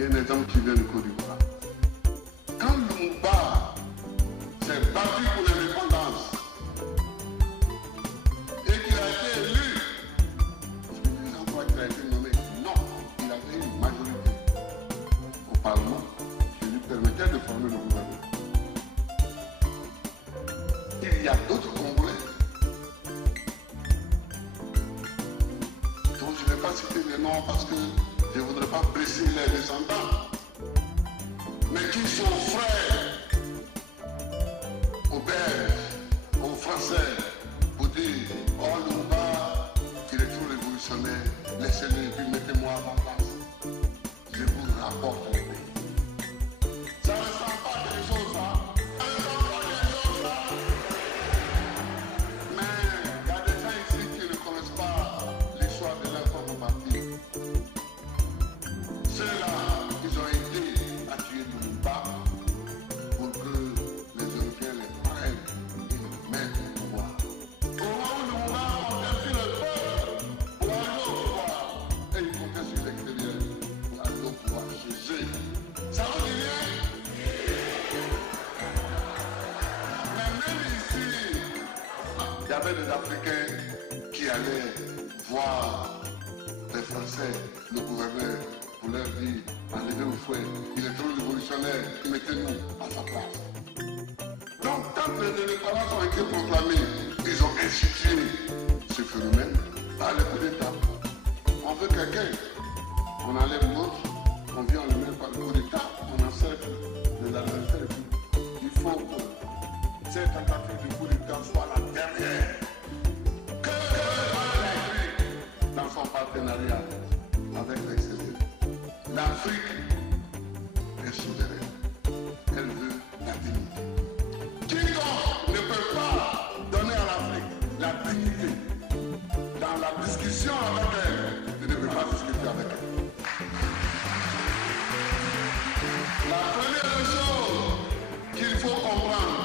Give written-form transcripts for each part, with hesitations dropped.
Il y a un exemple qui vient de Côte d'Ivoire. Quand Lumumba s'est battu pour l'indépendance et qu'il a été élu, je ne crois qu'il a été nommé. Non, il avait une majorité au Parlement qui lui permettait de former le gouvernement. Il y a d'autres Congolais dont je ne vais pas citer les noms parce que je ne voudrais pas blesser les descendants, mais qui sont frères aux Belges, aux Français, pour dire oh Lumumba, il est trop révolutionnaire, laissez-le et puis mettez-moi à ma place. Je vous rapporte le pays. Ça ne ressemble pas à quelque chose, ça. Ça ne ressemble pas à quelque chose, ça. Mais il y a des gens ici qui ne connaissent pas l'histoire de leur propre parti. Ceux-là, ils ont aidé à tuer Lumumba pour que les Européens les prennent et les mettent au pouvoir. Au moment où Lumumba comptait sur le peuple pour arriver au pouvoir, et ils comptaient sur l'extérieur pour arriver au pouvoir chez eux. Ça vous dit rien? Mais même ici, il y avait des Africains qui allaient voir les Français, le gouverneur, pour leur dire, enlevez le fouet, il est trop révolutionnaire, mettez-nous à sa place. Donc, quand les indépendances ont été proclamées, ils ont institué ce phénomène par le coup d'État. On veut quelqu'un, on enlève l'autre, on vient, on le met par le coup d'État, on encercle les adversaires. Il faut que cette tentative de coup d'État soit la dernière. Que l'Afrique, dans son partenariat avec l'extérieur. L'Afrique est souveraine. Elle veut la dignité. Quiconque ne peut pas donner à l'Afrique la dignité dans la discussion avec elle, ne peut pas discuter avec elle. La première chose qu'il faut comprendre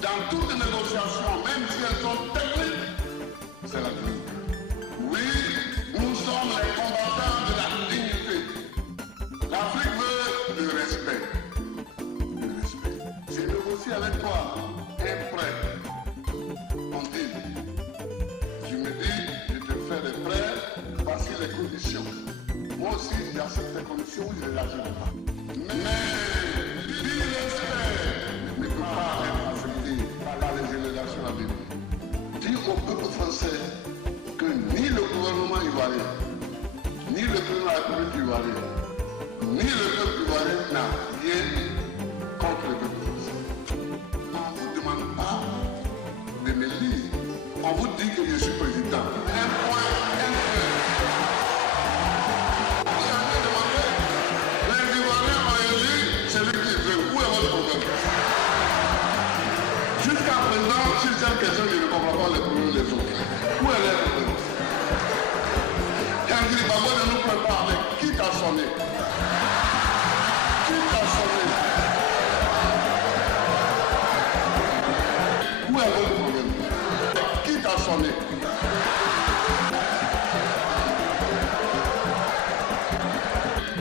dans toutes les négociations, même si elles sont techniques, c'est la dignité. Oui, nous sommes les combattants de la dignité. L'Afrique veut le respect. Le respect. C'est négocier avec toi un prêt. On dit, tu me dis, je te fais des prêts, voici les conditions. Moi aussi, il y a certaines conditions où je ne les ajoute pas. Mais si le respect ne peut pas être accepté par les générations à venir, dis au peuple français que ni le gouvernement ivoirien, ni le président de la République ivoirienne, ni le peuple ivoirien n'a rien contre le peuple français. On ne vous demande pas de me lire. On vous dit que je suis président. Un point, un point. Vous avez demandé. Les Ivoiriens ont élu celui qui veut. Où est votre problème? Jusqu'à présent, sur cette question, je ne comprends pas les problèmes des autres. Où est leur problème? Quand il dit, Babo ne nous prépare avec qui t'a sonné? Qui t'a sonné? Où est votre problème? Qui t'a sonné?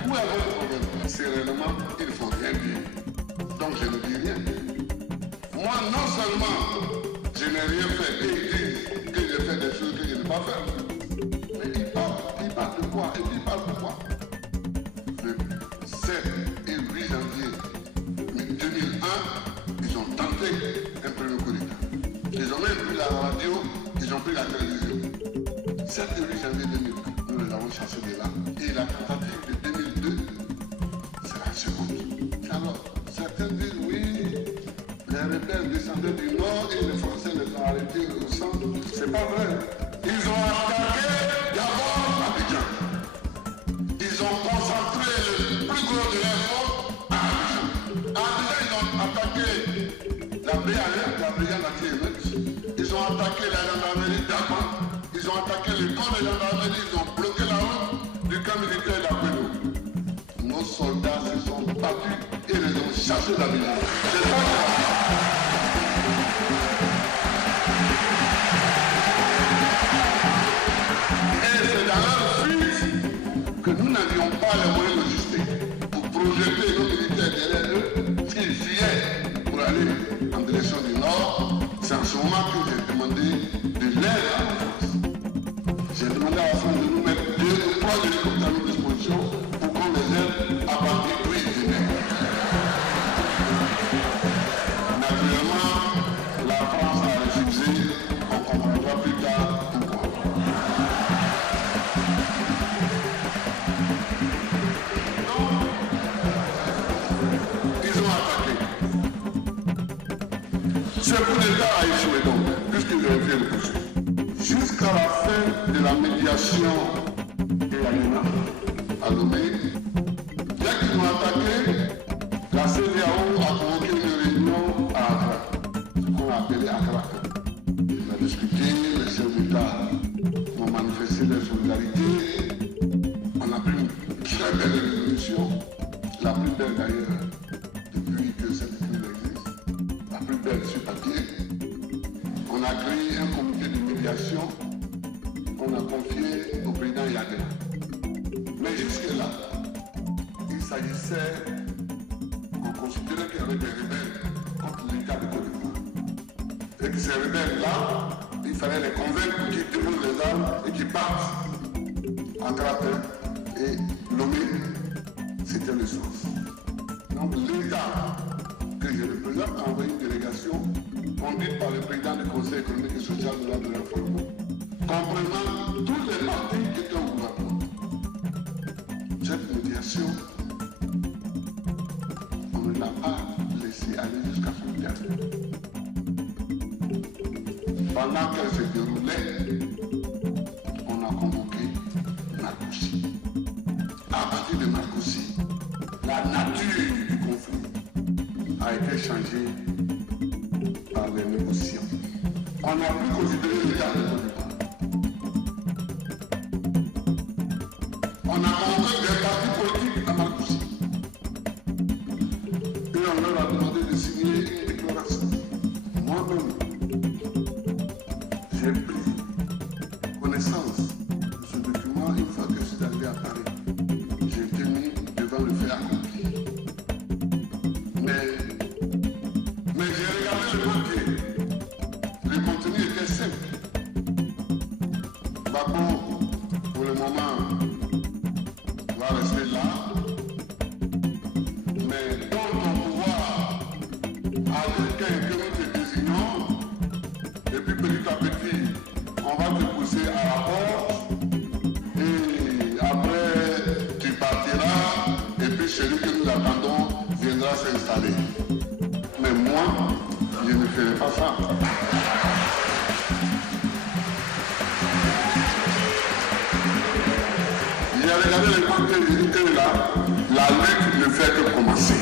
Où est votre problème? Sérieusement, il ne faut rien dire. Donc je ne dis rien. Moi, non seulement je n'ai rien fait et ils disent que j'ai fait des choses que je n'ai pas fait. Mais ils parlent de quoi? Et puis ils parlent de quoi? Le 7 et 8 janvier 2001, ils ont tenté un premier coup d'État. Ils ont même pris la radio, ils ont pris la télévision. 7 et 8 janvier 2001, nous les avons chassés de là. Et la tentative de 2002, c'est la seconde. Alors, certains disent oui, les rebelles descendaient du nord et les Français les ont arrêtés au centre. C'est pas vrai. Ils ont attaqué d'abord Abidjan. Ils ont concentré le plus gros de l'effort à Abidjan. À Abidjan, ils ont attaqué la BAL, la brigade anti-émeute. Ils ont attaqué la gendarmerie d'Aban. Ils ont attaqué le camp de gendarmerie. Ils ont bloqué la route du camp militaire d'Aqueno. Nos soldats se sont battus et les ont chassés d'Abidjan. C'est ça. Et c'est dans leur fuite que nous n'avions pas les moyens logistiques pour la médiation et à Lomé. Dès qu'ils m'ont attaqué, la CEDEAO a convoqué une réunion à Accra, qu'on a appelé Accra. On a discuté, les chefs d'État ont manifesté leur solidarité. On a pris une très belle résolution, la plus belle d'ailleurs depuis que cette crise existe, la plus belle sur papier. On a créé un comité de médiation qu'on a confié au président Yadema. Mais jusque-là, il s'agissait, on considérait qu'il y avait des rebelles contre l'État de Côte d'Ivoire. Et que ces rebelles-là, il fallait les convaincre qu'ils déposent les armes et qu'ils partent en Crapin et Lomé. C'était le sens. Donc l'État que je représente a envoyé une délégation conduite par le président du Conseil économique et social de l'ordre de l'environnement, comprenant tous les partis qui étaient au gouvernement. Cette médiation, on ne l'a pas laissé aller jusqu'à son terme. Pendant qu'elle se déroulait, on a convoqué Marcoussi. À partir de Marcoussi, la nature du conflit a été changée par les négociants. On n'a plus considéré l'État de Côte d'Ivoire. On a convoqué des partis politiques à Marcoussi. Et on leur a demandé de signer une déclaration. Moi-même, j'ai pris connaissance de ce document une fois que je suis arrivé à Paris. J'ai été mis devant le fait accompli. Mais j'ai regardé le papier. Le contenu était simple. Gbagbo, pour le moment, va rester là. Mais dans ton pouvoir, à quelqu'un que nous te désignons, et puis petit à petit, on va te pousser à la porte. Et après, tu partiras. Et puis celui que nous attendons viendra s'installer. Mais moi, je ne ferai pas ça. J'ai regardé les papiers, j'ai dit que là, la lutte ne fait que commencer.